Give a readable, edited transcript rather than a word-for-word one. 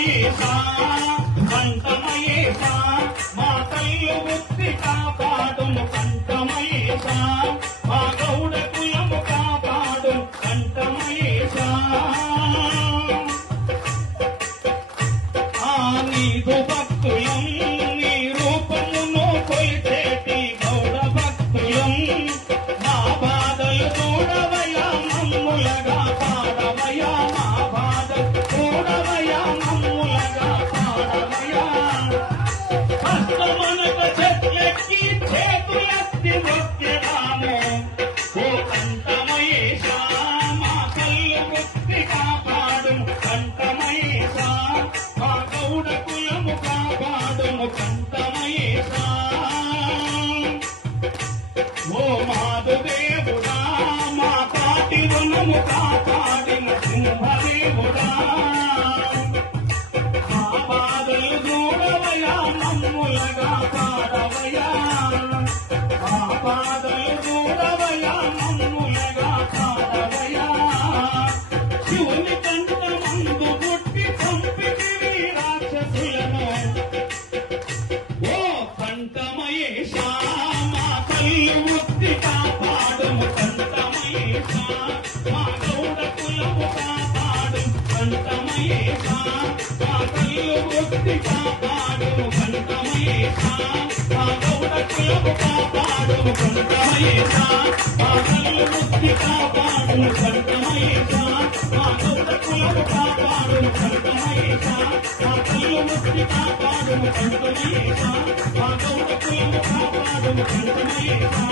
కంఠమయేసా కంఠమయేసా మా కళ్ళు ముక్తి కాపాడుము కంఠమయేసా మా గౌడ కులము కాపాడు కంఠమయేసా నీదు భక్తులం నీ రూపమును కొలిచేటి గౌడ భక్తులం మా బాధలు చూడవయా మమ్ములగా పాడవయా మా బాధలు చూడవయా మమ్ములగా పాడవయా హస్తమనక చెట్లెక్కి చేతులెత్తి మొక్కెదాము ఓ కంఠమయేసా మా కళ్ళు ముక్తి కాపాడు కంఠమయేసా మా గౌడ కులము కాపాడుము కంఠమయేసా ఓ మాధుదేవుడా మా పాటి రుణము కాపాడిన సింహదేవుడా మా బాధలు చూడవయా మమ్ములగా పాడవయా మా బాధలు చూడవయా మమ్ములగా పాడవయా శివుని కంఠమందు పుట్టి పంపితివి రాక్షసులను ఓ కంఠమయేసా మా కళ్ళు ముక్తి కాపాడుము కంఠమయేసా మా గౌడ కులము కాపాడు కంఠమయేసా మా కళ్ళు ముక్తి కాపాడుము కంఠమయేసా మా గౌడ కులము కాపాడుము కంఠమయేసా మా కళ్ళు ముక్తి కాపాడుము కంఠమయేసా మా గౌడ కులము కాపాడుము కంఠమయేసా మా కళ్ళు ముక్తి కాపాడుము కంఠమయేసా మా గౌడ కులము కాపాడుము కంఠమయేసా